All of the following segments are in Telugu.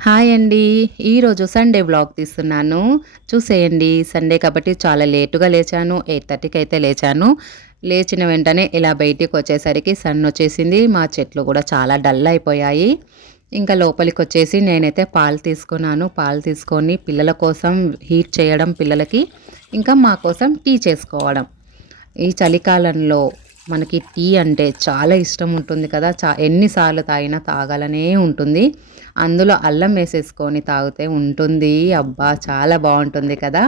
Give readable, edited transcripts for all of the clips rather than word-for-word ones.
హాయ్ అండి. ఈరోజు సండే వ్లాగ్ తీస్తున్నాను. చూసేయండి. సండే కాబట్టి చాలా లేట్‌గా లేచాను. 8:30కి అయితే లేచాను. లేచిన వెంటనే ఇలా బయటికొచ్చేసరికి సన్నొచ్చేసింది. మా చెట్లు కూడా చాలా డల్ అయిపోయాయి. ఇంకా లోపలికొచ్చేసి నేనైతే పాలు తీసుకున్నాను. పాలు తీసుకొని పిల్లల కోసం హీట్ చేయడం పిల్లలకి, ఇంకా మా కోసం టీ చేసుకోవడం. ఈ చలికాలంలో మనకి టీ అంటే చాలా ఇష్టం ఉంటుంది కదా! ఎన్నిసార్లు తాగినా తాగాలనే ఉంటుంది. అందులో అల్లం వేసేసుకొని తాగితే ఉంటుంది. అబ్బా! చాలా బావుంటుంది కదా!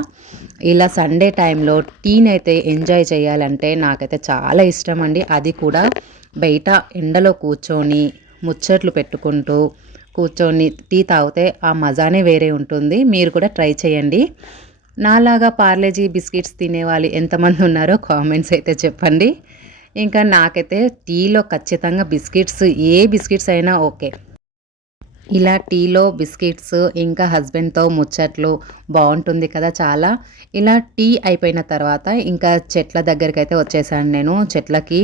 ఇలా సండే టైంలో టీనైతే ఎంజాయ్ చేయాలంటే నాకైతే చాలా ఇష్టమండి. అది కూడా బయట ఎండలో కూర్చొని, ముచ్చట్లు పెట్టుకుంటూ, కూర్చొని టీ తాగితే ఆ మజానే వేరే ఉంటుంది. మీరు కూడా ట్రై చేయండి. నాలాగా పార్లేజీ బిస్కిట్స్ తినేవాళ్ళు ఎంతమంది ఉన్నారో కామెంట్స్ అయితే చెప్పండి. ఇంకా నాకైతే టీలో ఖచ్చితంగా బిస్కిట్స్, ఏ బిస్కిట్స్ అయినా ఓకే. ఇలా టీలో బిస్కిట్స్, ఇంకా హస్బెండ్‌తో ముచ్చట్లు బావుంటుంది కదా చాలా. ఇలా టీ అయిపోయిన తర్వాత ఇంకా చెట్ల దగ్గరికైతే వచ్చేసాను నేను. చెట్లకి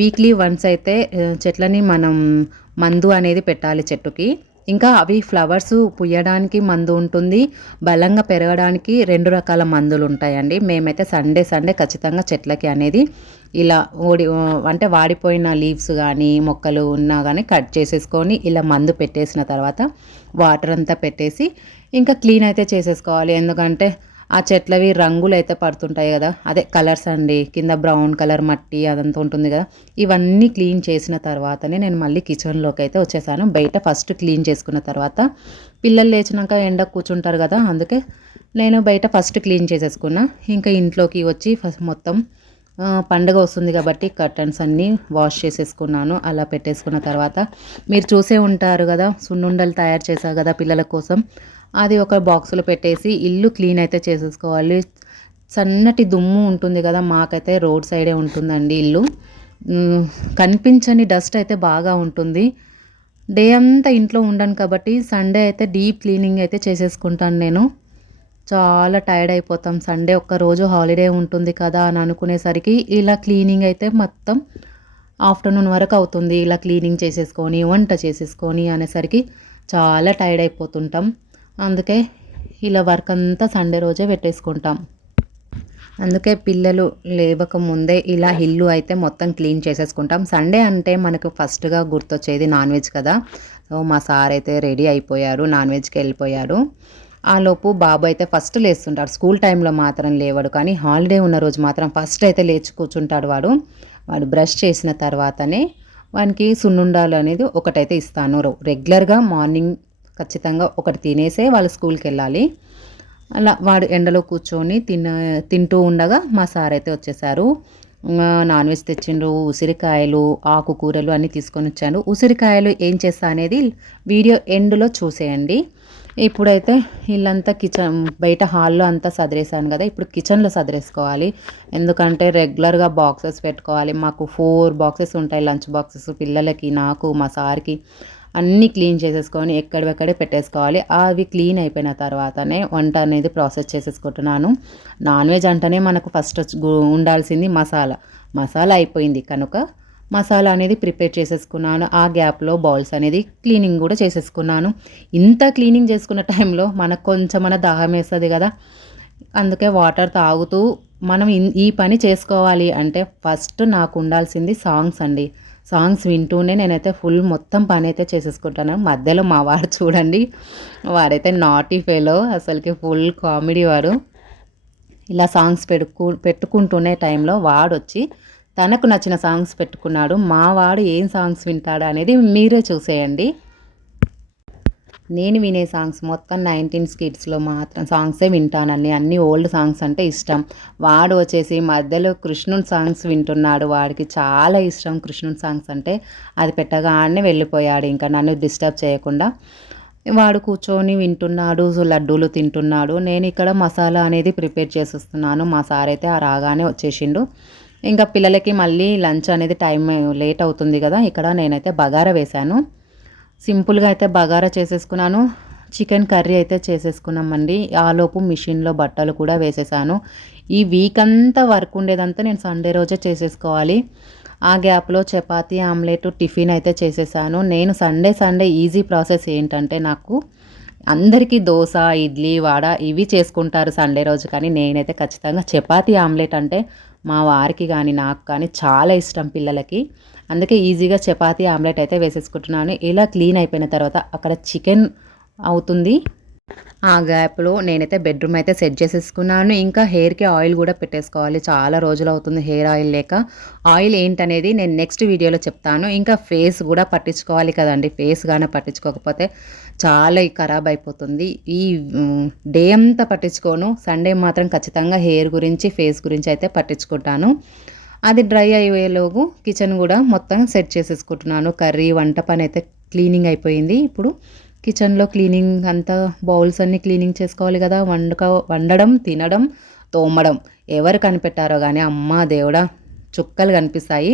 వీక్లీ వన్స్ అయితే చెట్లని మనం మందు అనేది పెట్టాలి చెట్టుకి. ఇంకా అవి ఫ్లవర్సు పుయ్యడానికి మందు ఉంటుంది. బలంగా పెరగడానికి 2 రకాల మందులుంటాయండి. మేమైతే సండే, సండే ఖచ్చితంగా చెట్లకి అనేది ఇలా అంటే వాడిపోయిన లీవ్స్ గానీ, మొక్కలు ఉన్నా గానీ కట్ చేసేసుకొని ఇలా మందు పెట్టేసిన తర్వాత వాటర్ అంతా పెట్టేసి ఇంకా క్లీన్ అయితే చేసేసుకోవాలి. ఎందుకంటే ఆ చెట్లవి రంగులైతే పడుతుంటాయి గదా! అదే కలర్స్ అండి. కింద బ్రౌన్ కలర్ మట్టి అదంతా ఉంటుంది గదా! ఇవన్నీ క్లీన్ చేసిన తర్వాతనే నేను మళ్ళీ కిచెన్‌లోకైతే వచ్చేసాను. బయట ఫస్ట్ క్లీన్ చేసుకున్న తర్వాత పిల్లలు లేచినాక ఎండకు కూర్చుంటారు గదా! అందుకే నేను బయట ఫస్ట్ క్లీన్ చేసేసుకున్నా. ఇంకా ఇంట్లోకి వచ్చి మొత్తం పండగ వస్తుంది కాబట్టి కర్టన్స్ అన్నీ వాష్ చేసేసుకున్నాను. అలా పెట్టేసుకున్న తర్వాత మీరు చూసే ఉంటారు గదా! సున్నుండలు తయారు చేశా గదా పిల్లల కోసం. అది ఒక బాక్స్‌లో పెట్టేసి ఇల్లు క్లీన్ అయితే చేసేసుకోవాలి. సన్నటి దుమ్ము ఉంటుంది గదా! మాకైతే రోడ్ సైడే ఉంటుందండి ఇల్లు. హ్మ్. కనిపించని డస్ట్ అయితే బాగా ఉంటుంది. డే అంతా ఇంట్లో ఉండను కాబట్టి సండే అయితే డీప్ క్లీనింగ్ అయితే చేసేసుకుంటాను నేను. చాలా టైర్డ్ అయిపోతాం. సండే ఒక్కరోజు హాలిడే ఉంటుంది కదా అని అనుకునేసరికి ఇలా క్లీనింగ్ అయితే మొత్తం ఆఫ్టర్‌నూన్ వరకు అవుతుంది. ఇలా క్లీనింగ్ చేసేసుకొని, వంట చేసేసుకొని అనేసరికి చాలా టైర్డ్ అయిపోతుంటాం. అందుకే ఇలా వర్క్ అంతా సండే రోజే పెట్టేసుకుంటాం. అందుకే పిల్లలు లేవక ముందే ఇలా ఇల్లు అయితే మొత్తం క్లీన్ చేసేసుకుంటాం. సండే అంటే మనకు ఫస్ట్‌గా గుర్తొచ్చేది నాన్ వెజ్ కదా! సో, మా సార్ అయితే రెడీ అయిపోయారు. నాన్ వెజ్‌కి వెళ్ళిపోయారు. ఆలోపు బాబు అయితే ఫస్ట్ లేస్తుంటాడు. స్కూల్ టైంలో మాత్రం లేవడు. కానీ హాలిడే ఉన్న రోజు మాత్రం ఫస్ట్ అయితే లేచి కూర్చుంటాడు వాడు. వాడు బ్రష్ చేసిన తర్వాతనే వానికి సున్నుండాలు అనేది ఒకటైతే ఇస్తాను. రెగ్యులర్‌గా మార్నింగ్ ఖచ్చితంగా ఒకటి తినేసే వాళ్ళు స్కూల్‌కెళ్ళాలి. అలా వాడు ఎండలో కూర్చొని తింటూ ఉండగా మా సార్ అయితే వచ్చేసారు. నాన్ వెజ్ తెచ్చిండ్రు, ఉసిరికాయలు, ఆకుకూరలు అన్నీ తీసుకొనొచ్చాడు. ఉసిరికాయలు ఏం చేస్తా అనేది వీడియో ఎండ్‌లో చూసేయండి. ఇప్పుడైతే ఇల్లంతా బయట హాల్‌లో అంతా సదిరేసాను గదా! ఇప్పుడు కిచెన్‌లో సదిరేసుకోవాలి. ఎందుకంటే రెగ్యులర్‌గా బాక్సెస్ పెట్టుకోవాలి. మాకు 4 బాక్సెస్ ఉంటాయి లంచ్ బాక్సెస్ పిల్లలకి, నాకు, మా సార్‌కి. అన్నీ క్లీన్ చేసేసుకొని ఎక్కడివక్కడే పెట్టేసుకోవాలి. అవి క్లీన్ అయిపోయిన తర్వాతనే వంట అనేది ప్రాసెస్ చేసేసుకుంటున్నాను. నాన్ వెజ్ అంటేనే మనకు ఫస్ట్ ఉండాల్సింది మసాలా. మసాలా అయిపోయింది కనుక మసాలా అనేది ప్రిపేర్ చేసేసుకున్నాను. ఆ గ్యాప్‌లో బౌల్స్ అనేది క్లీనింగ్ గూడా చేసేసుకున్నాను. ఇంత క్లీనింగ్ చేసుకున్న టైంలో మనకు కొంచెమన్నా దాహమేస్తది గదా! అందుకే వాటర్ తాగుతూ మనం ఈ పని చేసుకోవాలి అంటే ఫస్ట్ నాకు ఉండాల్సింది సాంగ్స్ అండి. సాంగ్స్ వింటూనే నేనైతే ఫుల్ మొత్తం పనైతే చేసేసుకుంటాను. మధ్యలో మా వాడు చూడండి, వాడైతే నాటీ ఫెలో అసలకి ఫుల్ కామెడీ వాడు. ఇలా సాంగ్స్ పెట్టుకుంటూనే టైంలో వాడొచ్చి తనకు నచ్చిన సాంగ్స్ పెట్టుకున్నాడు. మా వాడు ఏం సాంగ్స్ వింటాడు అనేది మీరే చూసేయండి. నేను వినే సాంగ్స్ మొత్తం 19 కిడ్స్‌లో మాత్రం సాంగ్సే వింటానండి. అన్నీ ఓల్డ్ సాంగ్స్ అంటే ఇష్టం. వాడు వచ్చేసి మధ్యలో కృష్ణుని సాంగ్స్ వింటున్నాడు. వాడికి చాలా ఇష్టం కృష్ణుని సాంగ్స్ అంటే. అది పెట్టగానే వెళ్ళిపోయాడు ఇంకా నన్ను డిస్టర్బ్ చేయకుండా. వాడు కూర్చొని వింటున్నాడు. లడ్డూలు తింటున్నాడు. నేను ఇక్కడ మసాలా అనేది ప్రిపేర్ చేసేస్తున్నాను. మా సార్ అయితే రాగానే వచ్చేసిండు. ఇంకా పిల్లలకి మళ్ళీ లంచ్ అనేది టైం లేట్ అవుతుంది కదా! ఇక్కడ నేనైతే బగారా వేశాను. సింపుల్‌గా అయితే బగారా చేసేసుకున్నాను. చికెన్ కర్రీ అయితే చేసేసుకున్నామండి. ఆలోపు మిషన్‌లో బట్టలు కూడా వేసేసాను. ఈ వీక్ అంతా వర్క్ ఉండేదంతా నేను సండే రోజే చేసేసుకోవాలి. ఆ గ్యాప్లో చపాతీ ఆమ్లెట్ టిఫిన్ అయితే చేసేసాను. నేను సండే ఈజీ ప్రాసెస్ ఏంటంటే నాకు అందరికీ దోస, ఇడ్లీ, వడ ఇవి చేసుకుంటారు సండే రోజు. కానీ నేనైతే ఖచ్చితంగా చపాతీ ఆమ్లెట్ అంటే మా వారికి కానీ నాకు కానీ చాలా ఇష్టం పిల్లలకి. అందుకే ఈజీగా చపాతీ ఆమ్లెట్ అయితే వేసేసుకుంటున్నాను. ఇలా క్లీన్ అయిపోయిన తర్వాత అక్కడ చికెన్ అవుతుంది. ఆ గ్యాప్‌లో నేనైతే బెడ్‌రూమ్ అయితే సెట్ చేసేసుకున్నాను. ఇంకా హెయిర్‌కి ఆయిల్ గూడా పెట్టేసుకోవాలి. చాలా రోజులవుతుంది హెయిర్ ఆయిల్ లేక. ఆయిల్ ఏంటనేది నేను నెక్స్ట్ వీడియోలో చెప్తాను. ఇంకా ఫేస్ గూడా పట్టించుకోవాలి కదండీ! ఫేస్ గాన పట్టించుకోకపోతే చాలా ఖరాబ్ అయిపోతుంది. ఈ డే అంతా పట్టించుకోను. సండే మాత్రం ఖచ్చితంగా హెయిర్ గురించి, ఫేస్ గురించి అయితే పట్టించుకుంటాను. అది డ్రై అయ్యేలోగు కిచెన్ గూడా మొత్తం సెట్ చేసేసుకుంటున్నాను. కర్రీ, వంట పనైతే క్లీనింగ్ అయిపోయింది. ఇప్పుడు కిచెన్‌లో క్లీనింగ్ అంతా బౌల్స్ అన్నీ క్లీనింగ్ చేసుకోవాలి గదా! వండడం, తినడం, తోమడం ఎవరు కనిపెట్టారో గానీ అమ్మా దేవుడా! చుక్కలు కనిపిస్తాయి.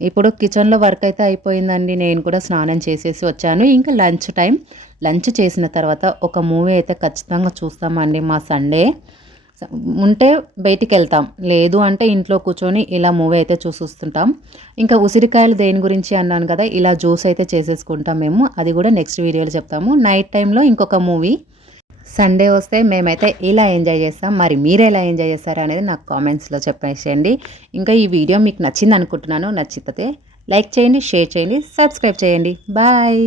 ఇప్పుడు కిచెన్‌లో వర్క్ అయితే అయిపోయిందండి. నేను కూడా స్నానం చేసేసి వచ్చాను. ఇంకా లంచ్ టైం. లంచ్ చేసిన తర్వాత ఒక మూవీ అయితే ఖచ్చితంగా చూస్తామండి మా సండే. ఉంటే బయటికెళ్తాం. లేదు అంటే ఇంట్లో కూర్చొని ఇలా మూవీ అయితే చూసొస్తుంటాం. ఇంకా ఉసిరికాయలు దేని గురించి అన్నాను కదా! ఇలా జ్యూస్ అయితే చేసేసుకుంటాం మేము. అది కూడా నెక్స్ట్ వీడియోలో చెప్తాము. నైట్ టైంలో ఇంకొక మూవీ. సండే వస్తే మేమైతే ఇలా ఎంజాయ్ చేస్తాం. మరి మీరెలా ఎంజాయ్ చేస్తారనేది నాకు కామెంట్స్‌లో చెప్పేసేయండి. ఇంకా ఈ వీడియో మీకు నచ్చిందనుకుంటున్నాను. నచ్చితే లైక్ చేయండి, షేర్ చేయండి, సబ్స్క్రైబ్ చేయండి. బాయ్.